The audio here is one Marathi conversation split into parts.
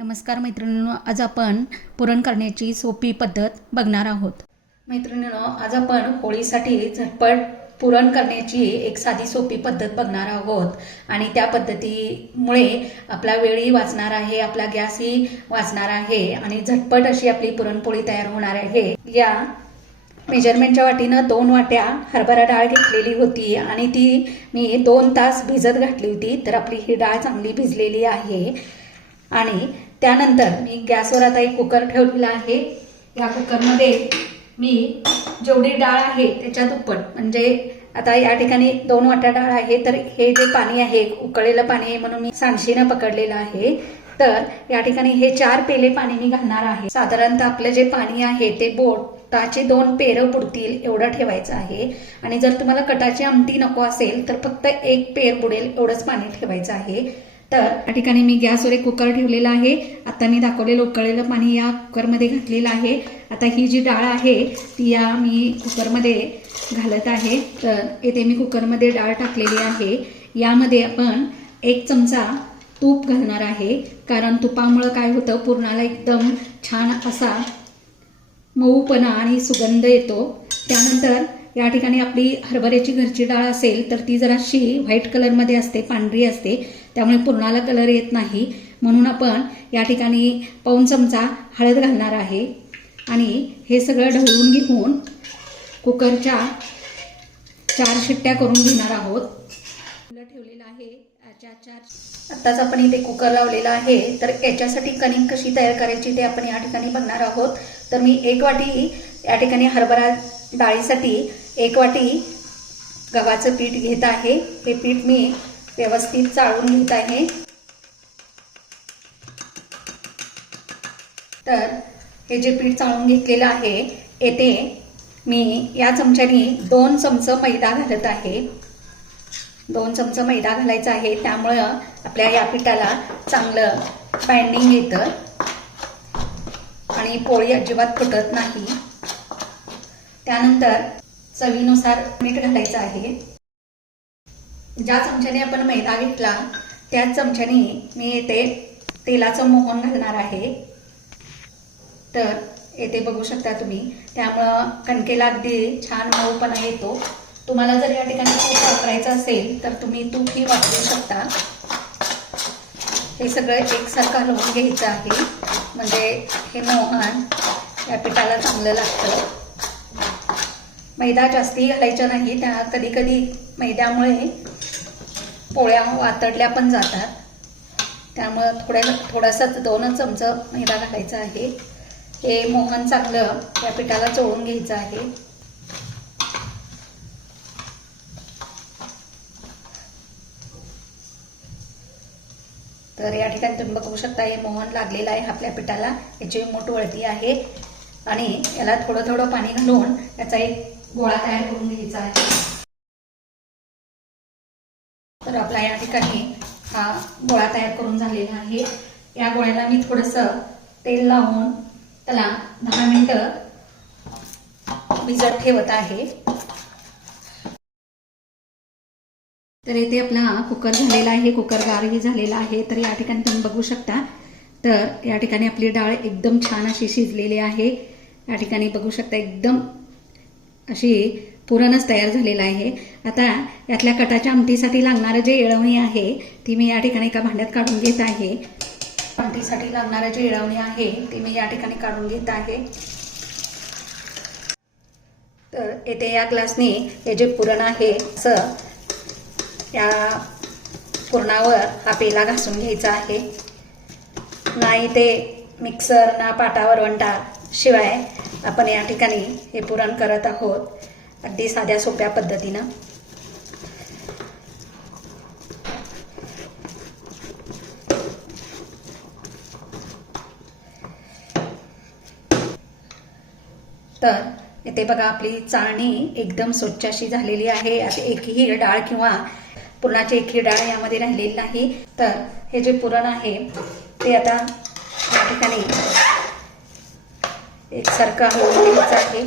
नमस्कार मैत्रिणींनो, आज आपण पुरण करण्याची सोपी पद्धत बघणार आहोत। मैत्रिणींनो, आज आपण होळीसाठी झटपट पुरण करण्याची एक साधी सोपी पद्धत बघणार आहोत आणि त्या पद्धतीमुळे आपला वेळही वाचणार आहे, आपला गॅसही वाचणार आहे आणि झटपट अशी आपली पुरणपोळी तयार होणार आहे। या मेजरमेंटच्या वाटीनं 2 वाट्या हरभरा डाळ घेतलेली होती आणि ती मी 2 तास भिजत घातली होती। तर आपली ही डाळ चांगली भिजलेली आहे आणि त्यानंतर मी गॅसवर आता एक कुकर ठेवलेला आहे। या कुकरमध्ये मी जेवढी डाळ आहे त्याच्या दुप्पट, म्हणजे आता या ठिकाणी 2 वाट्या डाळ आहे, तर हे जे पाणी आहे उकळलेलं पाणी आहे म्हणून मी सांडशीनं पकडलेलं आहे। तर या ठिकाणी हे 4 पेले पाणी मी घालणार आहे। साधारणतः आपलं जे पाणी आहे ते बोटाची 2 पेरं बुडतील एवढं ठेवायचं आहे आणि जर तुम्हाला कटाची आमटी नको असेल तर फक्त 1 पेर बुडेल एवढंच पाणी ठेवायचं आहे। तर या ठिकाणी मी गॅसवर एक कुकर ठेवलेला आहे। आता मी दाखवलेलं उकळलेलं पाणी या कुकरमध्ये घातलेलं आहे। आता ही जी डाळ आहे ती या मी कुकरमध्ये घालत आहे। तर इथे मी कुकरमध्ये डाळ टाकलेली आहे। यामध्ये आपण 1 चमचा तूप घालणार आहे, कारण तुपामुळे काय होतं, पुरणाला एकदम छान असा मऊपणा आणि सुगंध येतो। त्यानंतर या ठिकाणी आपली हरभऱ्याची घरची डाळ असेल तर ती जराशी व्हाईट कलरमध्ये असते, पांढरी असते, त्यामुळे पुरणाला कलर येत नाही। म्हणून आपण या ठिकाणी पाऊण चमचा हळद घालणार आहे आणि हे सगळं ढवळून घेऊन कुकरच्या 4 शिट्ट्या करून घेणार आहोत। ठेवलेला आहे आताच आपण इथे कुकर लावलेला आहे। तर याच्यासाठी कणिक कशी तयार करायची ते आपण या ठिकाणी बघणार आहोत। तर मी 1 वाटी या ठिकाणी हरभरा डाळीसाठी 1 वाटी गव्हाचं पीठ घेत आहे। हे पीठ मी व्यवस्थित चाळून घेत आहे। तर हे जे पीठ चाळून घेतलेलं आहे येथे मी या चमच्याने 2 चमचे मैदा घालत आहे। 2 चमचे मैदा घालायचा आहे, त्यामुळे आपल्या या पिठाला चांगलं बाइंडिंग येतं आणि पोळी अजिबात फुटत नाही। त्यानंतर चवीनुसार मीठ घालायचं आहे। ज्या चमच्याने आपण मैदा घेतला त्याच चमच्याने मी येथे तेलाचं मोहन घालणार आहे। तर येथे बघू शकता तुम्ही, त्यामुळं कणकेला अगदी छान मऊपणा येतो। तुम्हाला जर या ठिकाणी तूप वापरायचं असेल तर तुम्ही तूपही वापरू शकता। हे सगळं एकसारखं हलवून घ्यायचं आहे, म्हणजे हे मोहन या पिठाला चांगलं लागतं। मैदा जास्ती घालायचा नाही, त्या कधी कधी मैद्यामुळे पोळ्या वातडल्या पण जातात, त्यामुळं थोडासाच 2 चमचे मैदा घालायचा आहे। हे मोहन चांगलं या पिठाला चोळून घ्यायचं आहे। तर या ठिकाणी तुम्ही बघू शकता हे मोहन लागलेलं आहे आपल्या पिठाला, याची मूठ वळती आहे आणि याला थोडं थोडं पाणी घालून याचा एक गोळा तयार करून घ्यायचा आहे। तर आपला या ठिकाणी हा गोळा तयार करून झालेला आहे। या गोळ्याला मी थोडंसं तेल लावून त्याला 10 मिनिटं भिजत ठेवत आहे। तर इथे आपला कुकर झालेला आहे, कुकर गारही झालेला आहे। तर या ठिकाणी तुम्ही बघू शकता, तर या ठिकाणी आपली डाळ एकदम छान अशी शिजलेली आहे। या ठिकाणी बघू शकता एकदम अशी पुरणच तयार झालेलं आहे। आता यातल्या कटाच्या आमटीसाठी लागणारं जे येळवणी आहे ती मी या ठिकाणी एका भांड्यात काढून घेत आहे। आमटीसाठी लागणारं जे येळवणी आहे ते मी या ठिकाणी काढून घेत आहे। तर येथे या ग्लासने हे जे पुरण आहे असं या पुरणावर हा पेला घासून घ्यायचा आहे। नाही ते मिक्सर ना पाटावर वंटा शिवाय आपण या ठिकाणी हे पुरण करत आहोत अगदी साध्या सोप्या पद्धतीनं। तर इथे बघा आपली चाळणी एकदम स्वच्छ अशी झालेली आहे। आता एकही डाळ किंवा पुरणाची एकही डाळ यामध्ये राहिलेली नाही। तर हे जे पुरण आहे ते आता या ठिकाणी एकसारखं हलवून घ्यायचं आहे।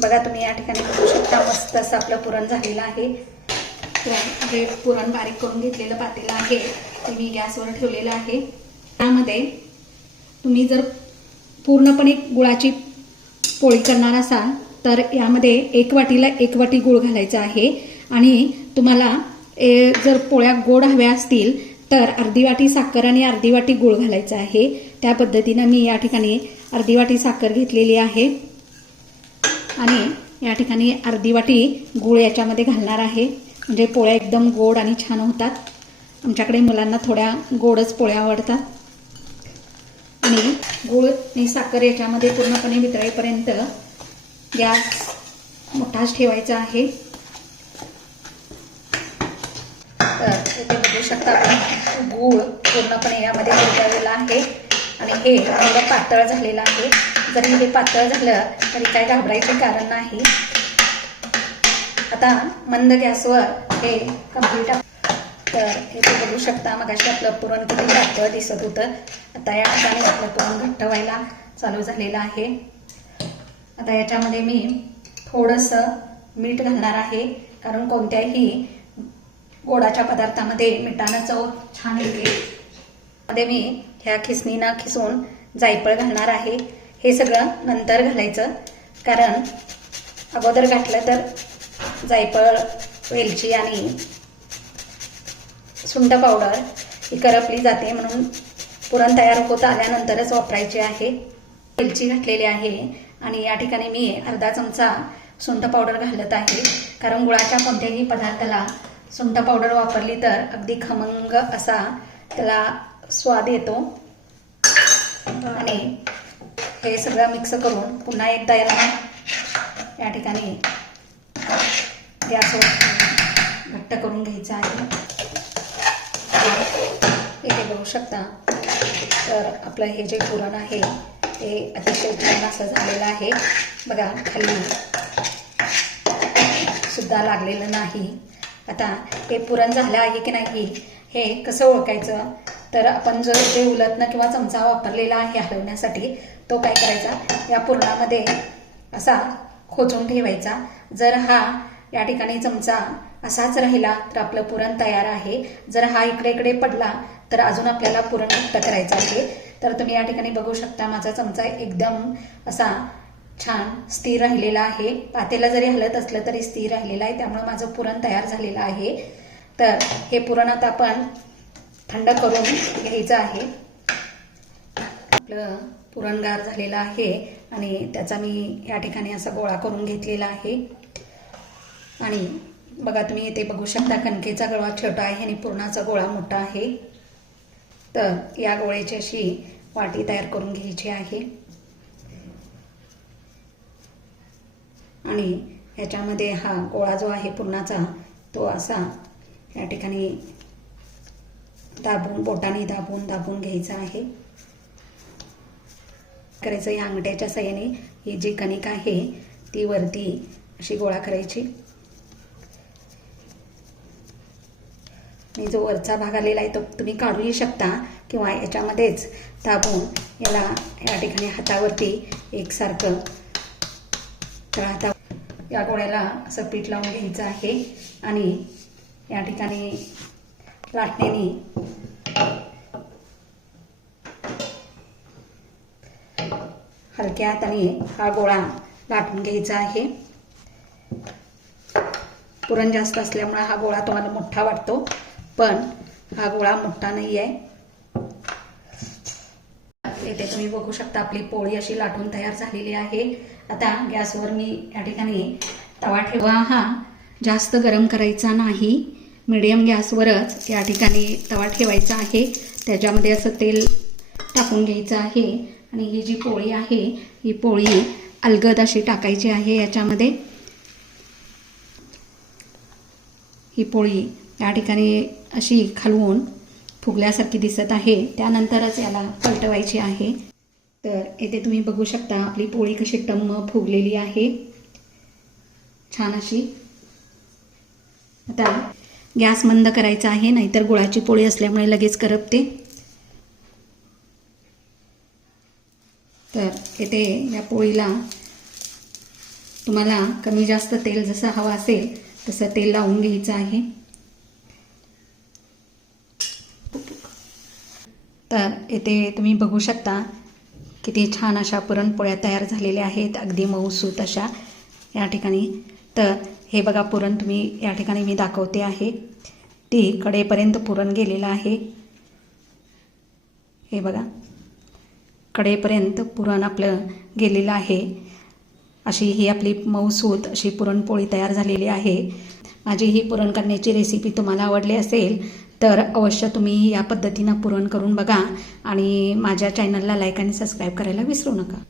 बघा तुम्ही या ठिकाणी बघू शकता, मस्त असं आपलं पुरण झालेलं आहे। हे पुरण बारीक करून घेतलेलं पातेलं आहे ते मी गॅसवर ठेवलेलं आहे। त्यामध्ये तुम्ही जर पूर्णपणे गुळाची पोळी करणार असाल तर यामध्ये 1 वाटीला 1 वाटी गूळ घालायचा आहे आणि तुम्हाला जर पोळ्या गोड हव्या असतील तर अर्धी वाटी साखर आणि अर्धी वाटी गूळ घालायचा आहे. त्या पद्धतीनं मी या ठिकाणी अर्धी वाटी साखर घेतलेली आहे आणि या ठिकाणी अर्धी वाटी गूळ याच्यामध्ये घालणार आहे. म्हणजे पोळ्या एकदम गोड आणि छान होतात. आमच्याकडे मुलांना थोड्या गोडच पोळ्या आवडतात. आणि गूळ आणि साखर याच्यामध्ये पूर्णपणे वितळेपर्यंत गॅस मोठाच ठेवायचा आहे. तर इथे बघू शकता आपण गूळ पूर्णपणे यामध्ये वितळलेला आहे आणि हे एवढं पातळ झालेलं आहे. जरी हे पातळ झालं तरी काय घाबरायचे कारण नाही. आता मंद गॅसवर हे कम्प्लीट. तर इथे बघू शकता मगाशी आपलं पुरण किती पातळ दिसत होतं. आता या ठिकाणी आपलं पुरण घट्ट व्हायला चालू झालेलं आहे. आता याच्यामध्ये मी थोडंसं मीठ घालणार आहे कारण कोणत्याही गोडाच्या पदार्थामध्ये मिठानं चव छान येते. मध्ये मी ह्या खिसणीनं खिसून जायफळ घालणार आहे. हे सगळं नंतर घालायचं कारण अगोदर घातलं तर जायफळ, वेलची आणि सुंठ पावडर ही करपली जाते, म्हणून पुरण तयार होत आल्यानंतरच वापरायचे आहे. वेलची घातलेली आहे आणि या ठिकाणी मी अर्धा चमचा सुंठ पावडर घालत आहे कारण गुळाच्या कोणत्याही पदार्थाला सुंठ पावडर वापरली तर अगदी खमंग असा त्याला स्वाद येतो. आणि हे सगळं मिक्स करून पुन्हा एकदा या ठिकाणी गॅसवर घट्ट करून घ्यायचं आहे. इथे बघू शकता तर आपलं हे जे पुरण आहे ते अतिशय छान असं झालेलं आहे. बघा खाली सुद्धा लागलेलं नाही. आता हे पुरण झालं आहे की नाही हे कसं ओळखायचं तर आपण जो जे उलटणं किंवा चमचा वापरलेला आहे हलवण्यासाठी तो काय करायचा या पुरणामध्ये असा खोचून ठेवायचा. जर हा या ठिकाणी चमचा असाच राहिला तर आपलं पुरण तयार आहे. जर हा इकडे इकडे पडला तर अजून आपल्याला पुरण घट्ट करायचं आहे. तर तुम्ही या ठिकाणी बघू शकता माझा चमचा एकदम असा छान स्थिर राहिलेला आहे. पातेला जरी हलत असलं तरी स्थिर राहिलेला आहे, त्यामुळे माझं पुरण तयार झालेलं आहे. तर हे पुरण आता आपण थंड करून घ्यायचं आहे. आपलं पुरण गार झालेलं आहे आणि त्याचा मी या ठिकाणी असा गोळा करून घेतलेला आहे. आणि बघा तुम्ही इथे बघू शकता कणकेचा गोळा छोटा आहे आणि पुरणाचा गोळा मोठा आहे. तर या गोळ्याची अशी वाटी तयार करून घ्यायची आहे आणि ह्याच्यामध्ये हा गोळा जो आहे पुरणाचा तो असा या ठिकाणी दाबून बोटाने दाबून घ्यायचा आहे. करायचं या अंगठ्याच्या साहाय्याने ही जी कणिक आहे ती वरती अशी गोळा करायची आणि जो वरचा भाग आलेला आहे तो तुम्ही काढूही शकता किंवा याच्यामध्येच दाबून याला या ठिकाणी हातावरती एकसारखं या गोळ्याला असं पीठ लावून घ्यायचं आहे आणि या ठिकाणी लाटण्याने हलक्या हाताने हा गोळा लाटून घ्यायचा आहे. पुरण जास्त असल्यामुळे हा गोळा तुम्हाला मोठा वाटतो, पण हा गोळा मोठा नाही आहे. इथे तुम्ही बघू शकता आपली पोळी अशी लाटून तयार झालेली आहे. आता गॅसवर मी या ठिकाणी तवा ठेवा. हा जास्त गरम करायचा नाही, मीडियम गॅसवरच या ठिकाणी तवा ठेवायचा आहे. त्याच्यामध्ये असं तेल टाकून घ्यायचं आहे आणि ही जी पोळी आहे ही पोळी अलगद अशी टाकायची आहे. याच्यामध्ये ही पोळी या ठिकाणी अशी खालवून फुगल्यासारखी दिसत आहे, त्यानंतरच याला पलटवायची आहे. तर इथे तुम्ही बघू शकता आपली पोळी कशी टम्म फुगलेली आहे, छान अशी. आता गॅस मंद करायचा आहे, नाहीतर गुळाची पोळी असल्यामुळे लगेच करपते. तर इथे या पोळीला तुम्हाला कमी जास्त तेल जसं हवं असेल तसं तेल लावून घ्यायचं आहे. तर इथे तुम्ही बघू शकता किती छान अशा पुरणपोळ्या तयार झालेल्या आहेत, अगदी मऊसूत अशा या ठिकाणी. तर हे बघा पुरण तुम्ही या ठिकाणी मी दाखवते आहे, ती कडेपर्यंत पुरण गेलेलं आहे. हे बघा कडेपर्यंत पुरण आपलं गेलेलं आहे. अशी ही आपली मऊसूत अशी पुरणपोळी तयार झालेली आहे. माझी ही पुरण करण्याची रेसिपी तुम्हाला आवडली असेल तर अवश्य तुम्ही या पद्धतीनं पुरण करून बघा आणि माझ्या चॅनलला लाईक आणि सबस्क्राईब करायला विसरू नका.